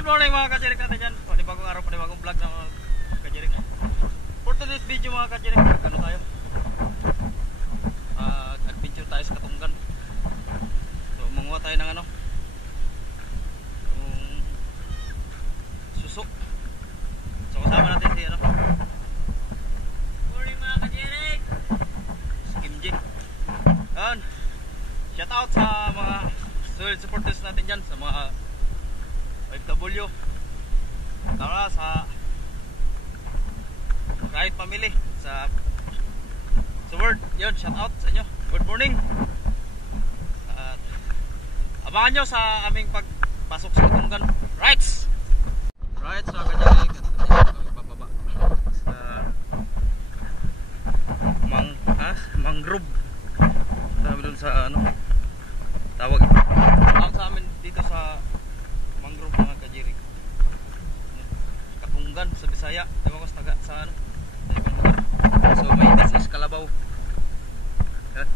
Good morning mga kajirik natin dyan. Panibagong araw, panibagong vlog na mga kajirik. For today's video mga kajirik, ano tayo? Adventure tayo sa Katunggan. So manguha tayo ng ano? Yung suso. So kasama natin si ano? Morning mga kajirik! Si Kim J. Yan. Shout out sa mga solid supporters natin dyan, sa mga OFW, tara sa Right Family, sa Word. Yun, shout out sa inyo. Good morning. At abangan nyo sa aming pagpasok sa Katunggan. Rights! Rights mga kajalig. At kami bababa sa mangrove. Sabi dun sa ano, tawag sa amin dito sa mangrove mga kajirik. Katunggan sa Bisaya, ewan ko sa taga sa ano, sa ibang lugar. So may this is Kalabaw. Yan.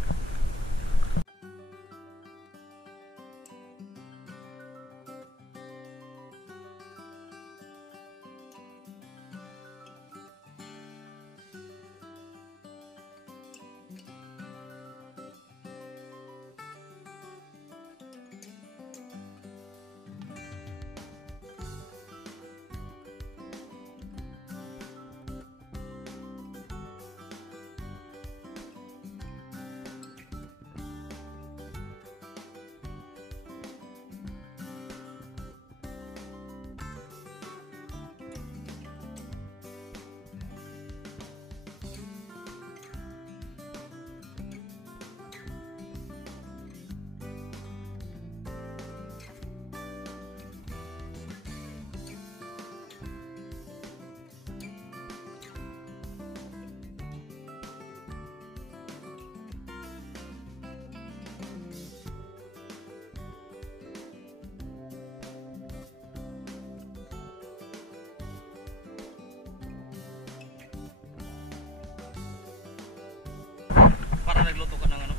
Para nagluto ka ng ano,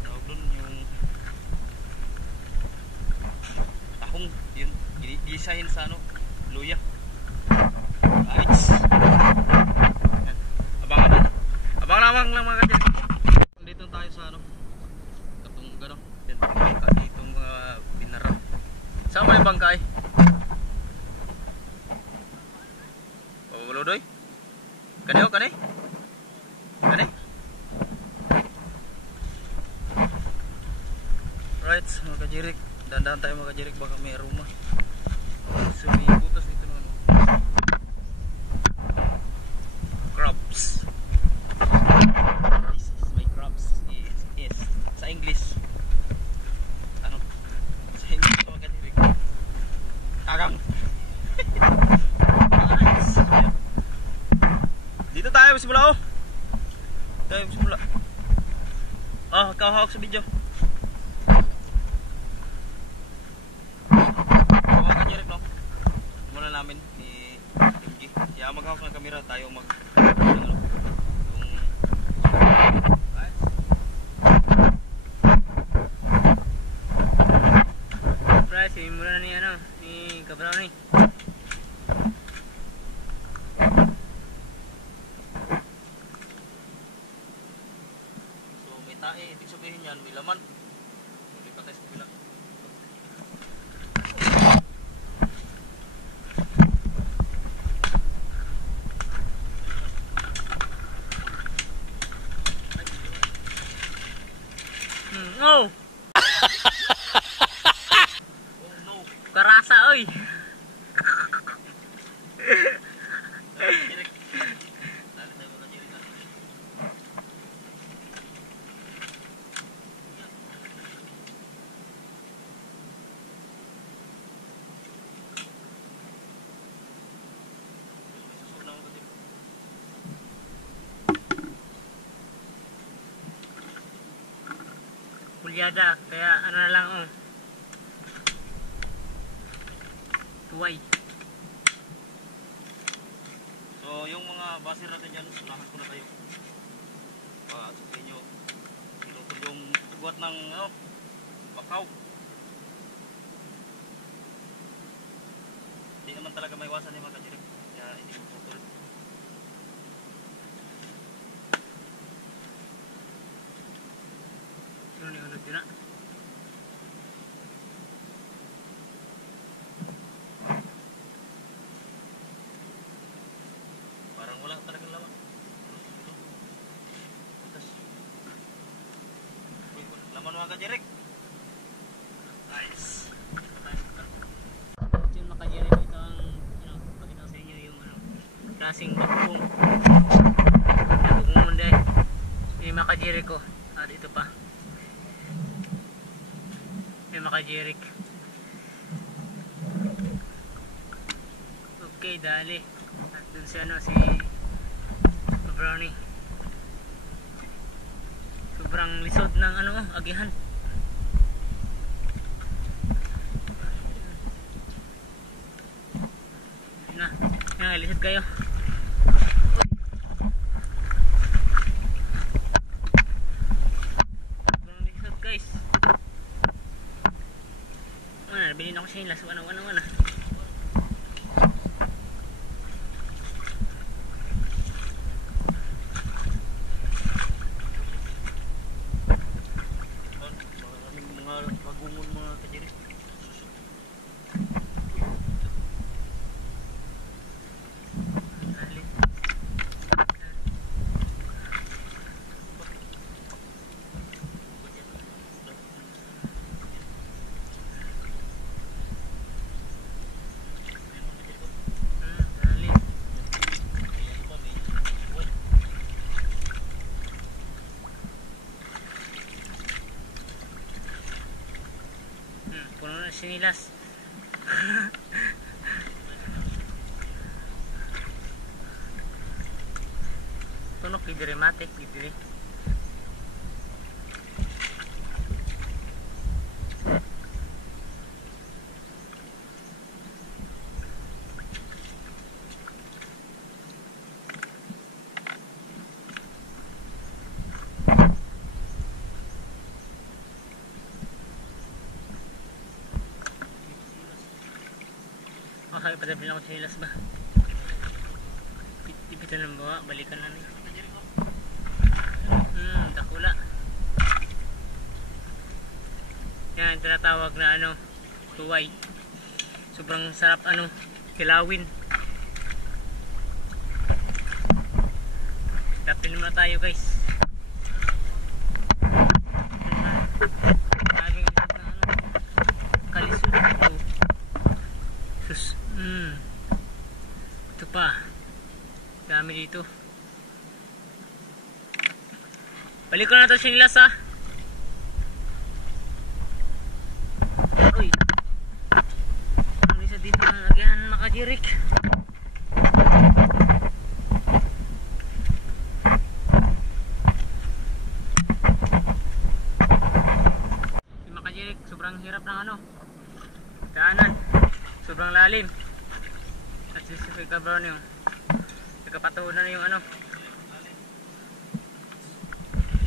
tawag dun yung tahong, yun, gisahin sa ano, luya. Right. Abangan lang mga kadyan. Dito tayo sa ano, Katunggan, no? Yan, bangka ditong mga binara. Saan mo yung bangka eh? O, ludoy? Kani o, kani? Kani? Right mga kajirik, dandahan tayo mga kajirik, baka may aroma. So may butas dito ng ano, crabs. This is my crabs. Yes. Sa English ano, sa English mga kajirik, kagang. Dito tayo simula oh. Tayo simula. Hawak sa video. Namin ni MG. Siya maghawak ng kamera, tayo mag ano, yung guys. Price mura ni ano, ni Cabrao ni. So may tae, ibig sabihin yan, may laman. So lipat tayo sa kabila. Oh. Oh no. Karasa oy. Pulyada, kaya ano na lang oh. Tuway. So yung mga basir natin dyan, unahan ko na kayo. Sabihin nyo, yung buhat ng bakaw. naman talaga may iwasan yung mga kajirik. Kaya hindi ko putol. Ano ni ulod yun na? Parang wala talagang laman. Uy, walang laman mga kajirik. Nice. Yung makajirik ito ang pakita ko sa inyo yung klaseng bagong munday yung makajirik ko at ito pa may makajirik. Okay, dali at dun si si Brownie sobrang lisod ng agihan. Na, lisod kayo. Sobrang lisod guys. Nabili na ko siya yung last one. Maraming mga magungon mga kajirik. Puno na sinilas. Tunok gidiri matik gidiri. Okay, padabli ako sinilas ba? Ipitan ng bawa, balikan na niya. Dakula. Yan, tinatawag na tuway. Sobrang sarap kilawin. Tapin muna tayo guys. Laging lisod na kalisod ito. Sus, ito pa. Dami dito. Balik ko na ito sinilas ha. Uy. Ang isa dito ng agihan makajirik. Yung makajirik sobrang hirap ng daanan. Sobrang lalim. At sisipig ka bro yung nagkapatuhod na yung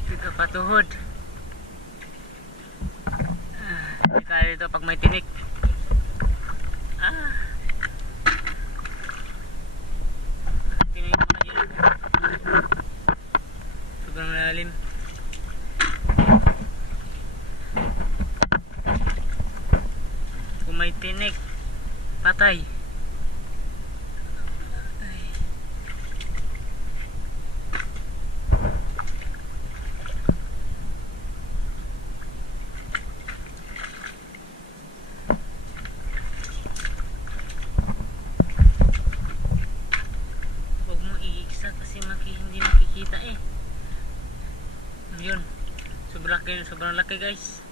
nagkapatuhod. Hindi tayo dito pag may tinik. Tinik mo na dyan. Sobrang lalim. Kung may tinik patay. Huwag mo iiksa kasi hindi makikita yun, sobrang laki guys.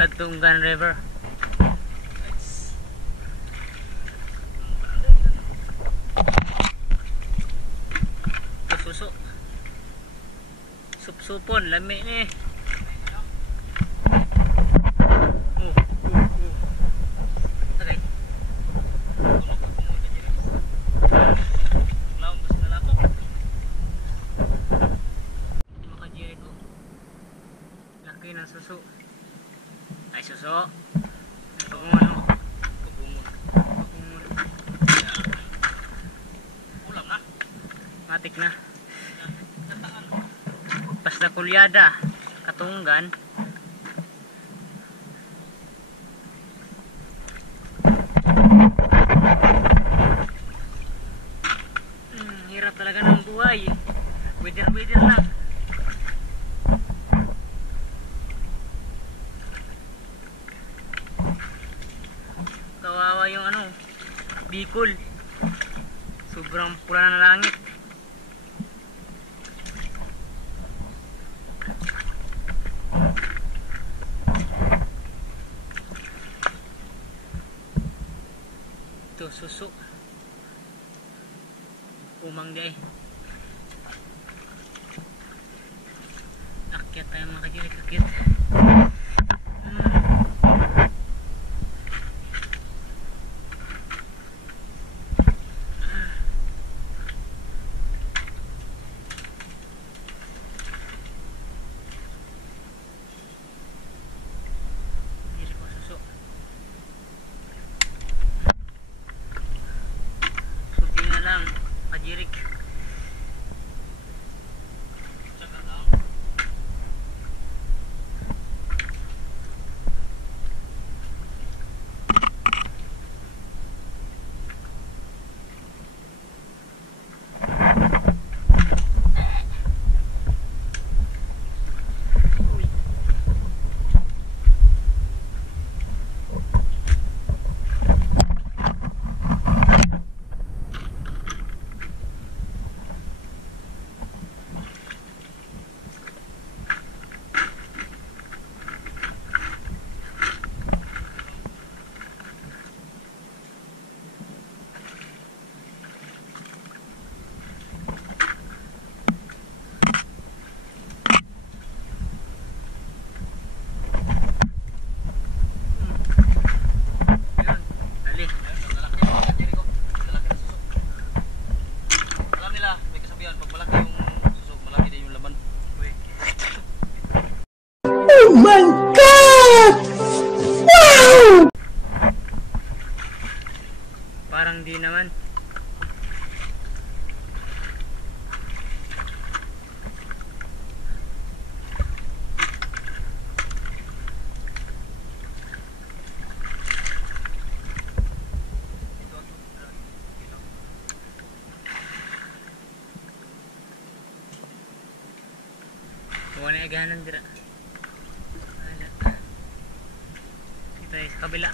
Katunggan River. Nice. Suso. Sup-supon, lami ni. Okay. Makajirin ko. Laki ng suso. Ay suso. Pagungon mo. Pagungon. Pagungon. Ulam na. Matik na. Basta kulyada. Katunggan. Hirap talaga ng buhay. Wider-wider lang. Kawawa yung ano, Bicol. Sobrang pula na ng langit. Ito, suso. Umang di ay. Akyat tayo mga kajirik, akyat. Diri ko suso. Suti na lang, kajirik. Oh my God! Wow! Parang di naman. Wala na agahanan dira. Wala. Ito sa kabila.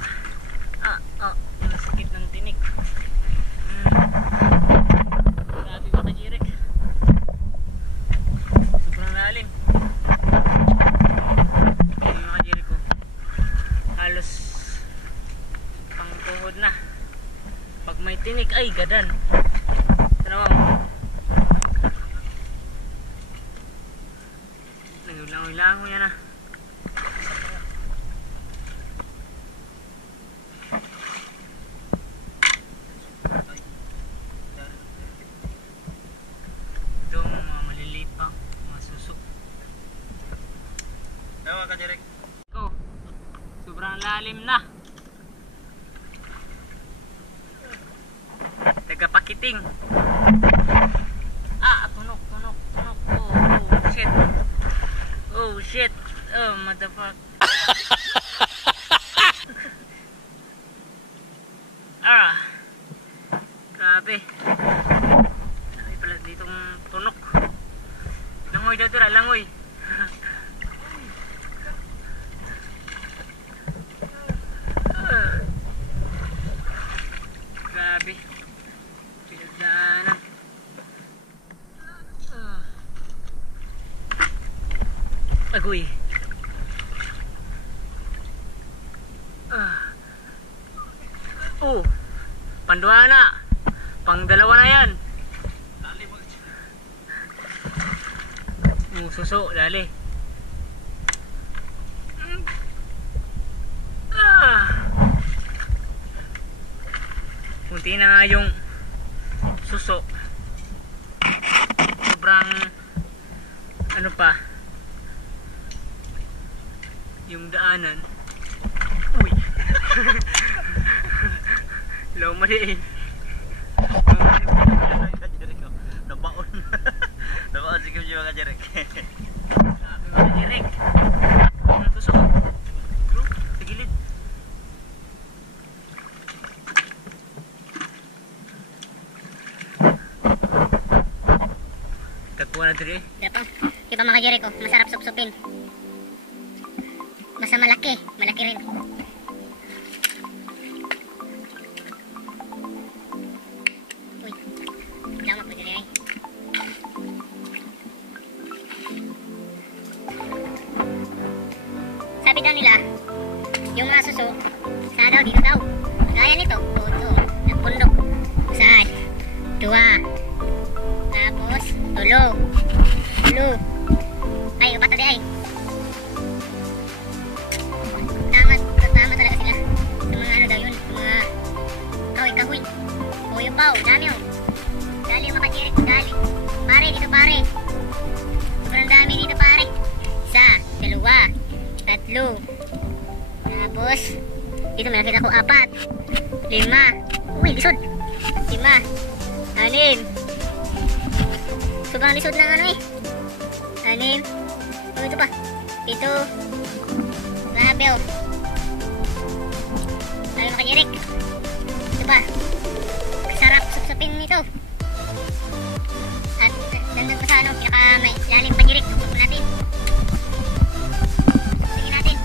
Nasakit ng tinik. Grabe ba kajirik? Sobrang lalim. Yung mga kajirik ko. Halos pang tuhod na. Pag may tinik ay gadan. Tanawang. Langoy-langoy yan ah. Ito mga maliliit pa, mga susok. Ewan ka, Derek. Ito, sobrang lalim na. Tagapakiting. Tunok. Oh, shit. Oh shit! Oh motherfucker! Grabe! Grabe pala ditong tunok. Langoy daw tira, langoy! Grabe! Pinagdaanan. Agoy. Panduha na. Pangdalawa na yan. Dali mo. Suso, dali. Kunti na nga yung suso. Sobrang ano pa yung daanan. Uy. Lomali eh. Nabaon. Nabaon si Kim Ji mga Jerek. Sabi mga Jerek. Ang suso. Bro, sa gilid. Tagpuan na diri. Dapo, di ba mga Jerek, oh, masarap supsupin. Basta malaki, malaki rin. Uy, lama po diri ay. Sabi daw nila, yung mga suso, sa daw dito daw. Gaya nito, ito, nagpundok. Saan? Dua. Tapos, tulo. Tulo. Ay, upat na di ay. Tama talaga sila. Sa mga ano daw yun, mga kahoy-kahoy. Kuyabaw, dami yun. Dali yung makajirik, dali. Pare, dito pare. Sobrang dami dito pare. Isa, dalawa, tatlo. Tapos, dito may nakita ko 4, 5. Uy, lisod. 5, 6. Sobrang lisod ng ano eh. 6. Oh, ito pa. 7. Grabe oh. Ayaw makajirik. Ito pa. Sarap supsupin nito. At dagdag pa sa ano, pinaka may lalim pajirik. Tutok natin. Supsupin natin.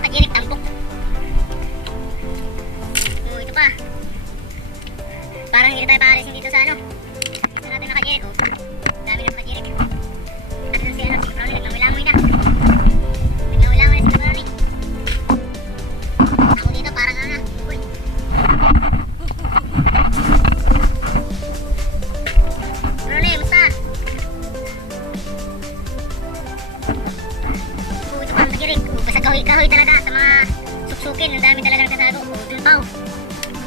Pajirik. Okay. Ito pa. Parang hindi tayo paalisin dito sa ano. Dito natin nakajirik oh. Dami na nakajirik. At nun si ano, si Brownie naglangoy-langoy na. Naglangoy-langoy na si Brownie. Ako dito parang ano na. Uy. Brownie, musta? Ito pa ang nakajirik. Basta kahoy-kahoy talaga sa mga suksukin. Ang dami talaga nagtasago. Dun pa oh.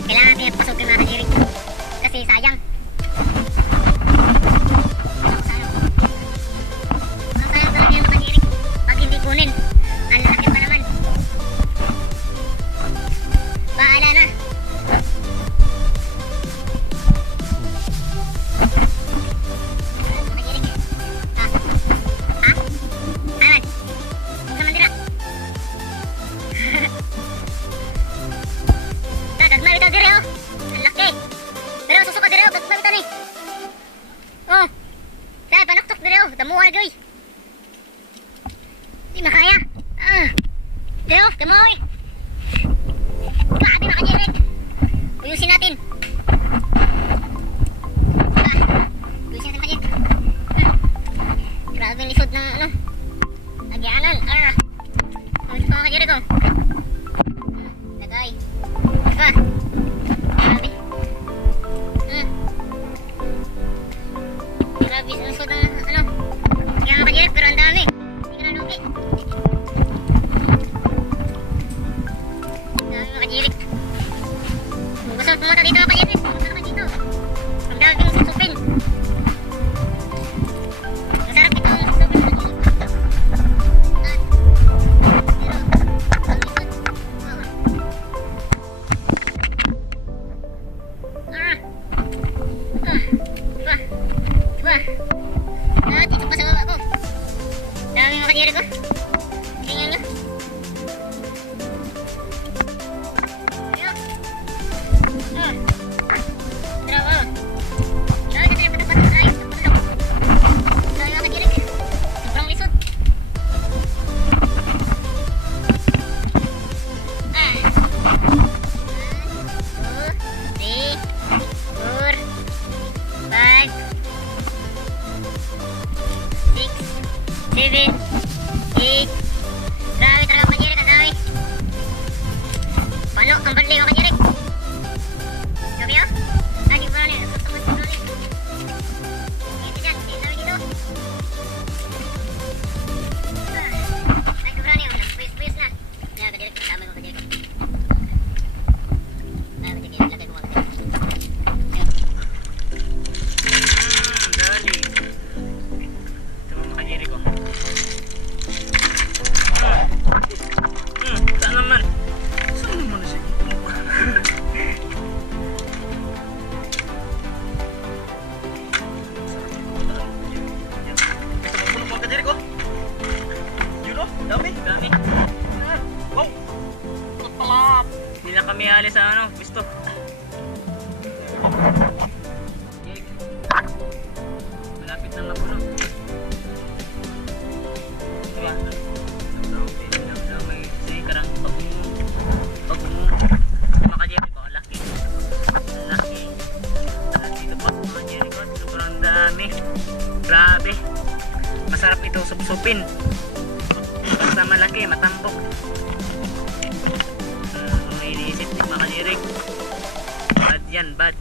Kailangan natin pasukin mga kajirik. Kasi sayang. Sayang talaga yung makajirik. Pag hindi kunin, ang laki pa naman. Bahala na. Makajirik. Ha? Ha? Ayan. Huwag naman dira. Gagmay bitaw dire oh. Ang laki. Pero susuka dire oh, gagmay bitaw ni. Oh. Say panaktok dire oh, damuha gyud. Di makaya. Dire oh, kamoy. Grabe makajirik. Uyusin natin. Uyusin natin makajirik. Grabe lisod ng ano. Agyanan. Uyusin pa makajirik oh. Lagay. Diba? Grabe. Grabe, sinusod ang ano. Kaya makajirik pero ang dami. Hindi ka na lugi. Dami makajirik. Kung gusto pumunta dito ka-Jeric ko. Tingnan nyo. Ayun. Grabe. Grabe na tayo patak-patak tayo. Grabe mga ka-Jeric. Sobrang lisod. 7, 8. Grabe talaga mga Jeric, ang dami. Paano ang birthday ko mga Jeric? Sabi o? Lagi pa rin, susumot ko rin. Ito dyan, dami dito. Lagi pa rin, nagpuyos-puyos na. Yan ka Jeric, kasama ko ka Jeric. Lagay ko mga Jeric. Dali. Ito mga ka-Jeric ko. Saan naman? Saan naman na siya? Gusto mo puno mga ka-Jeric, oh? Yun, oh, dami. Dami. Wow. Ikot pala. Hindi na kami alis sa ano, gusto. Jeric. Malapit na mapuno. Diba? May sikarang pag-umong mga ka-Jeric ko, laki. Laki. Dito pa mga Jeric ko, sobrang dami. Grabe. Masarap ito supsupin. Basta malaki, matambok. May iniisip ni mga ka-Jeric. Bad yan, bad.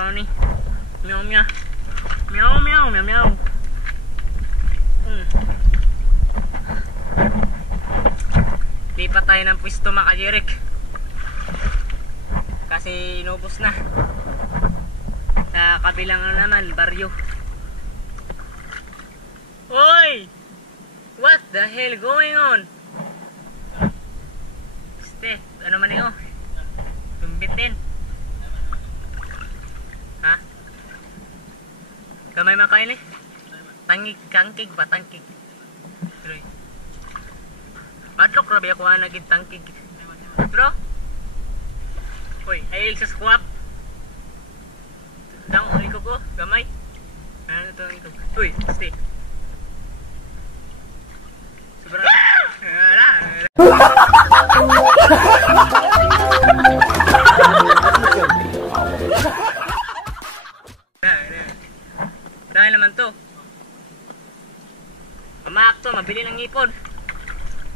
Brownie. Meow meow. Meow meow meow meow. Lipat tayo ng pwesto mga kajirik. Kasi inubos na. Sa kabilang naman, baryo. Hoy! What the hell going on? Ste, ano man yun? Tumbitin. Ha? Kamay makain eh? Kangkig ba? Tangkig. Madlok rabi ako naging tangkig. Bro? Hoy, ay sa squab. Dang, uli ko gamay. Ano ito? Uy, stay. Sobrang... Dahil naman to. Pamaak to, mabili ng ngipon.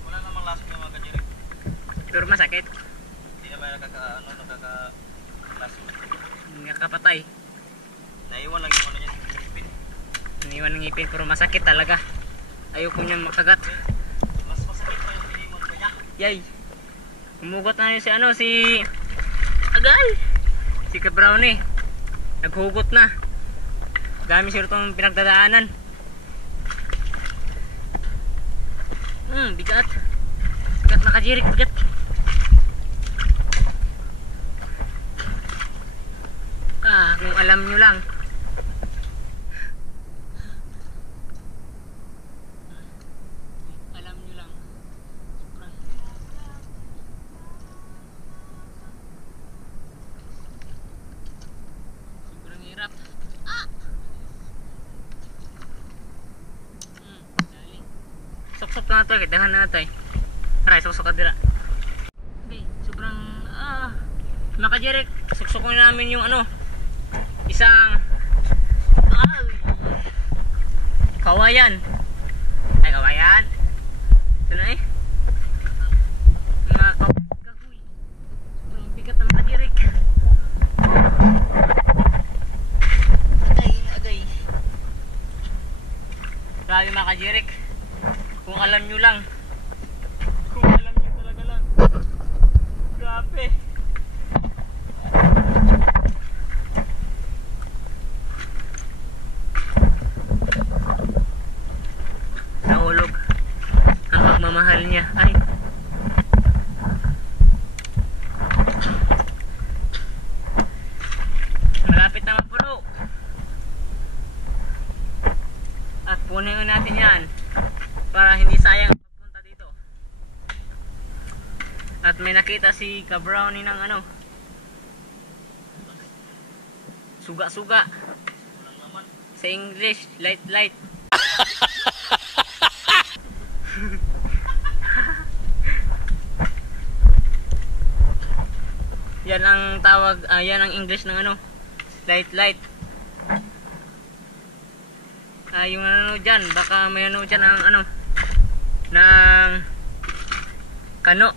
Wala namang lasok yung mga kajirik. Pero masakit. Hindi naman nakaka-lasok. Nakapatay. Naiwan lang yung ano niya, ngipin. Iniwan ng ngipin pero masakit talaga. Ayoko niyang makagat. Mas masakit pa yung pilimon ko niya. Yay! Humugot na yun si Agay! Si Brownie. Naghugot na. Dami siya itong pinagdadaanan. Bigat. Bigat na kajirik, bigat. Kung alam nyo lang. Alam nyo lang. Sobrang hirap. Sok-sok na ito, dahan na ito eh. Aray, sok-sok ka dira. Okay, sobrang makajirik. Sok-sok na namin yung ano, isang kawayan. Ay, kawayan. Ito na eh. Mga kahoy. Sobrang bigat na makajirik. Agay. Grabe makajirik. Kung alam nyo lang. Kung alam nyo talaga lang. Grabe. Nahulog ang pagmamahal niya. Ay. Malapit na mapuno. At punin natin yan. Para hindi sayang pagpunta dito. At may nakita si Brownie ng ano, suga-suga. Sa English, light. Yan ang tawag, yan ang English ng ano, light. Yung ano dyan, baka may ano dyan ng ano, ng kano.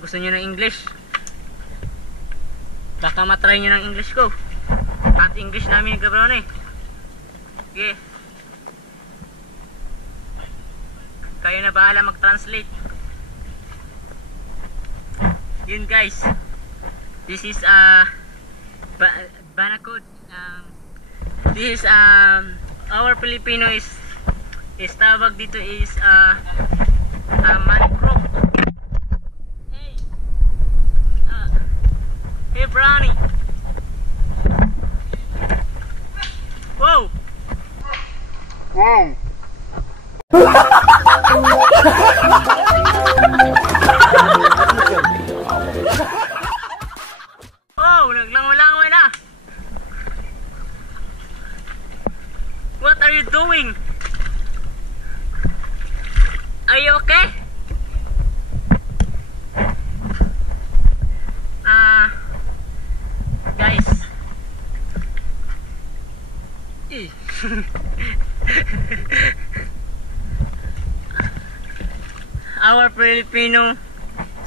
Gusto nyo ng English? Baka matry nyo ng English ko. At English namin ni Brownie. Okay. Kayo na bahala mag-translate. Yun guys. This is Banacod. This is our Filipino is tawag dito is mangrove. Hey Brownie. Wow. Oh, naglangoy-langoy na. What are you doing? Are you okay? Guys. Our Filipino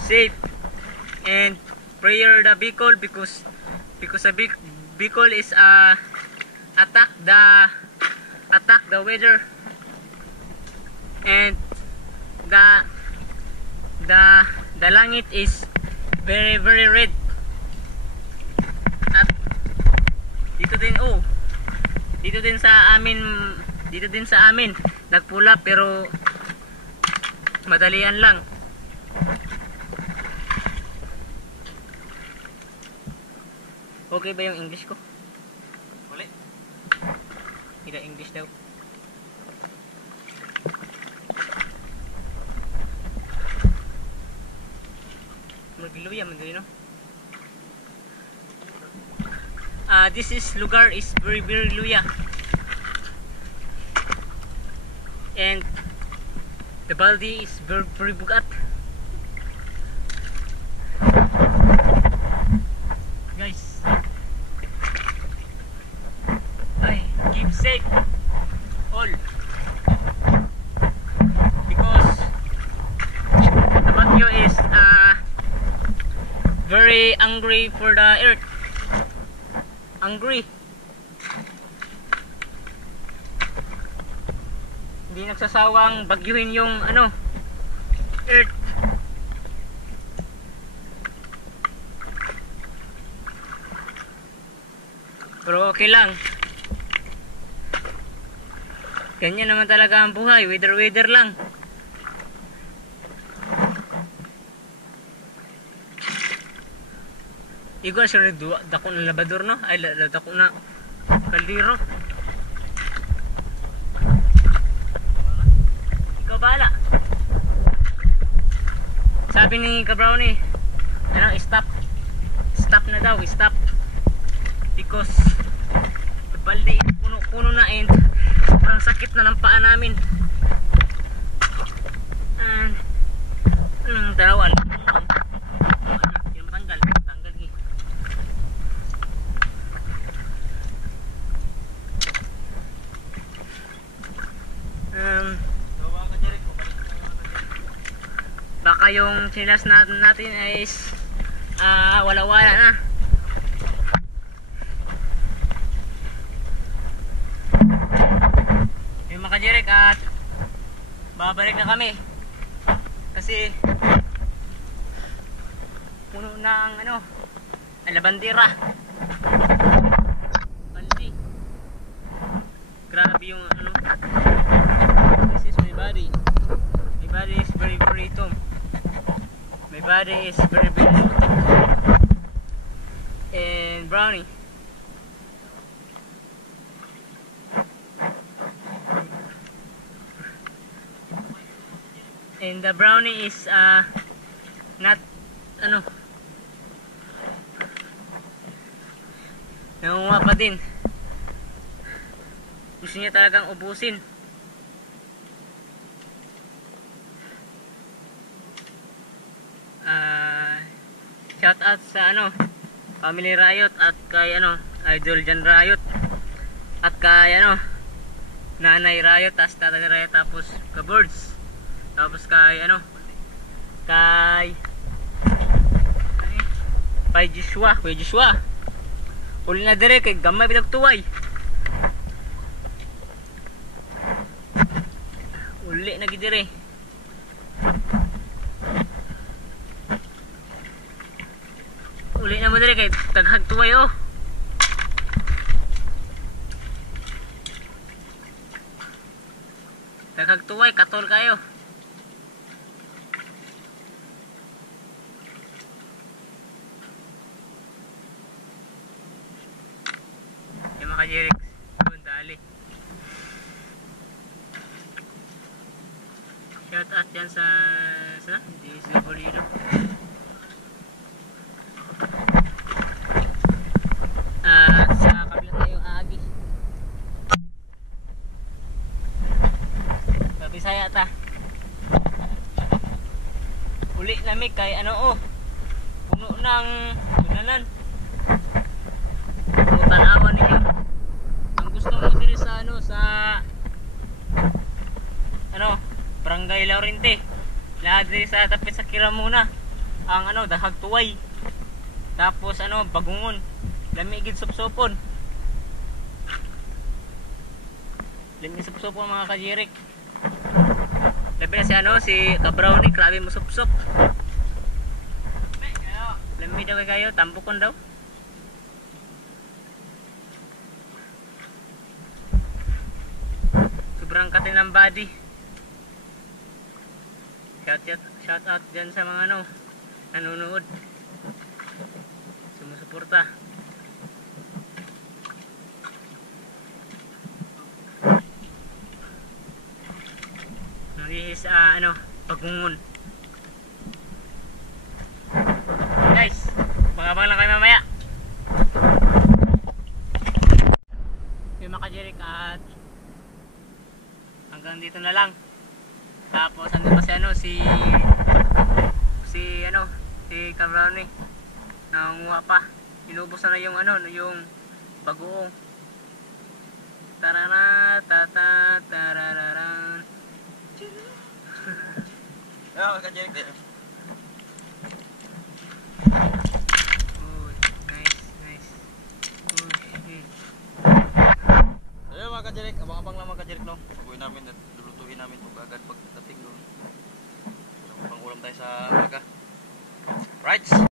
safe and prayer the Bicol because Bicol is attack the weather, and the langit is very red. At dito din sa amin nagpula, pero madalian lang. Okay ba yung English ko? Wala. Hindi English daw. Magluya man din, no? This lugar is very luya. And the baldi is very bugat. Guys, keep safe all, because the bagyo is very angry for the earth. Angry. Hindi nagsasawang bagyuhin yung earth. Pero okay lang. Ganyan naman talaga ang buhay. Weather lang. Igwa siya dako na labador, no? Ay, dako na kaldero. Ikaw bahala. Sabi ni Kabrownie, stop na daw, stop. Because the balde puno na, and sobrang sakit na ng paa namin. Tarawan. Tanggal gi. Baka yung chinas natin is wala-wala na. Yung mga kajerek, at babalik na kami kasi puno na ang alabandera. Baldi. Grabe yung this is my body. My body is very tom. My body is very and Brownie. And the Brownie is not nangunguha pa din. Gusto niya talagang ubusin. Shout out sa Family Riot, at kay Idol Jan Riot, at kay Nanay Riot, tas Tatay Riot, tapos Kabirds, tapos kay kay Joshua, Kuya Joshua. Uli na dire kay gamay bitag tuway. Uli na gid dire. Uli na mo dire kay taghag tuway, oh. Taghag tuway, katol kayo. Jerix, dali. Shout out yan sa Bolino. Sa kabila tayo agi. Bisaya ta. Uli nami kay puno ng tunanan. Tanawan ninyo. Gusto mo diri sa Barangay Laurente, lahat diri sa tapit sa Kiramuna ang dahag tuway, tapos bagungon, Lamigid supsupon. Lamigid supsupon mga kajirik. Labi na si ano, si Kabrownie, grabe mo supsup. Lamig daw kayo, tambukon daw. Sobrang kati ng body. Shout out dyan sa mga ano, nanonood. Sumusuporta. This ano, pagungon. Guys, abang lang kayo mamaya. Yung mga kajirik at hanggang dito na lang. Tapos ano pa si ano, si Kabrownie. Nangunguha pa. Inubos na yung ano, yung bagoong. Tarana tata tarararan. Ayun, kajirik din. Nice. Shit. Ayun mga kajirik, abang-abang lang mga kajirik, no? Pag-uwi namin at lulutuin namin ito agad pagdating doon. Pang-ulam tayo sa umaga. Right?